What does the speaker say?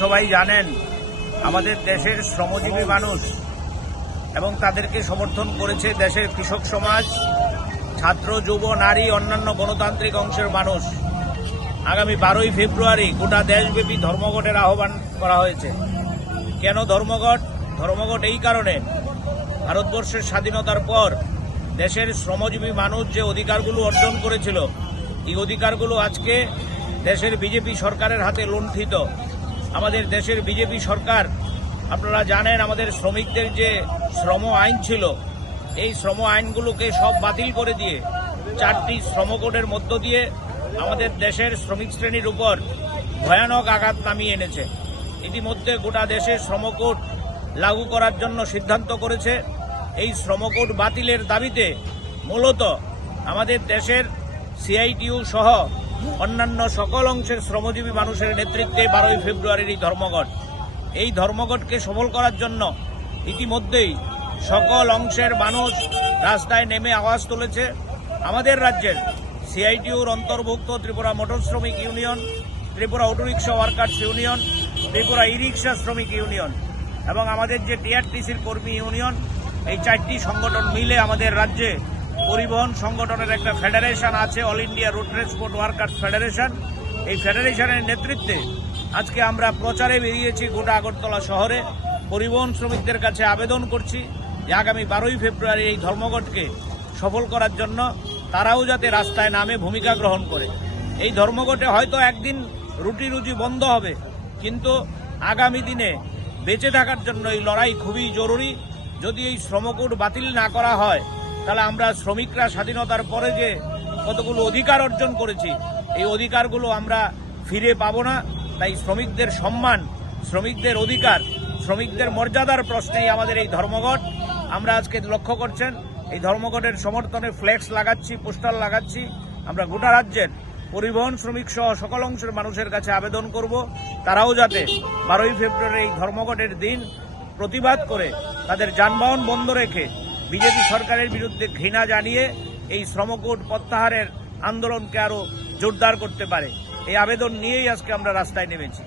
সবাই জানেন আমাদের দেশের শ্রমজীবী মানুষ এবং তাদেরকে সমর্থন করেছে দেশের কৃষক সমাজ, ছাত্র, যুব, নারী, অন্যান্য গণতান্ত্রিক অংশের মানুষ। আগামী 12ই ফেব্রুয়ারি গোটা দেশব্যাপী ধর্মঘটের আহ্বান করা হয়েছে। কেন ধর্মঘট? ধর্মঘট এই কারণে, ভারতবর্ষের স্বাধীনতার পর দেশের শ্রমজীবী মানুষ যে অধিকারগুলো অর্জন করেছিল, এই অধিকারগুলো আজকে দেশের বিজেপি সরকারের হাতে লুণ্ঠিত। আমাদের দেশের বিজেপি সরকার, আপনারা জানেন, আমাদের শ্রমিকদের যে শ্রম আইন ছিল, এই শ্রম আইনগুলোকে সব বাতিল করে দিয়ে 4টি শ্রমকোডের মধ্য দিয়ে আমাদের দেশের শ্রমিক শ্রেণীর উপর ভয়ানক আঘাত নামিয়ে এনেছে। ইতিমধ্যে গোটা দেশে শ্রমকোড লাগু করার জন্য সিদ্ধান্ত করেছে। এই শ্রমকোড বাতিলের দাবিতে মূলত আমাদের দেশের সিআইটিইউ সহ অন্যান্য সকল অংশের শ্রমজীবী মানুষের নেতৃত্বে 12ই ফেব্রুয়ারির এই ধর্মঘট। এই ধর্মঘটকে সফল করার জন্য ইতিমধ্যেই সকল অংশের মানুষ রাস্তায় নেমে আওয়াজ তুলেছে। আমাদের রাজ্যের সিআইটিইউর অন্তর্ভুক্ত ত্রিপুরা মোটর শ্রমিক union, Tripura autorickshaw workers union, Tripura e rickshaw শ্রমিক ইউনিয়ন এবং আমাদের যে টিআরটিসির কর্মী ইউনিয়ন, এই 4টি সংগঠন মিলে আমাদের রাজ্যে পরিবহন সংগঠনের একটা ফেডারেশন আছে, all India road transport workers federation. এই ফেডারেশনের নেতৃত্বে আজকে আমরা প্রচারে বেরিয়েছি গোটা আগরতলা শহরে। পরিবহন শ্রমিকদের কাছে আবেদন করছি যে আগামী 12ই ফেব্রুয়ারি এই ধর্মঘটকে সফল করার জন্য তারাও যাতে রাস্তায় নামে ভূমিকা গ্রহণ করে। এই ধর্মঘটে হয়তো একদিন রুটি রুজি বন্ধ হবে, কিন্তু আগামী দিনে বেঁচে থাকার জন্য এই লড়াই খুবই জরুরি। যদি এই শ্রমকোড বাতিল না করা হয়, তাহলে আমরা শ্রমিকরা স্বাধীনতার পরে যে কতগুলো অধিকার অর্জন করেছি, এই অধিকারগুলো আমরা ফিরে পাবো না। তাই শ্রমিকদের সম্মান, শ্রমিকদের অধিকার, শ্রমিকদের মর্যাদার প্রশ্নেই আমাদের এই ধর্মঘট। আমরা আজকে লক্ষ্য করছেন এই ধর্মঘটের সমর্থনে ফ্লেক্স লাগাচ্ছি, পোস্টার লাগাচ্ছি। আমরা গোটা রাজ্যের পরিবহন শ্রমিক সহ সকল অংশের মানুষের কাছে আবেদন করব তারাও যাতে 12ই ফেব্রুয়ারি এই ধর্মঘটের দিন প্রতিবাদ করে তাদের যানবাহন বন্ধ রেখে বিজেপি সরকারের বিরুদ্ধে ঘৃণা জানিয়ে এই শ্রমকোড প্রত্যাহারের আন্দোলনকে আরো জোরদার করতে পারে। এই আবেদন নিয়েই আজকে আমরা রাস্তায় নেমেছি।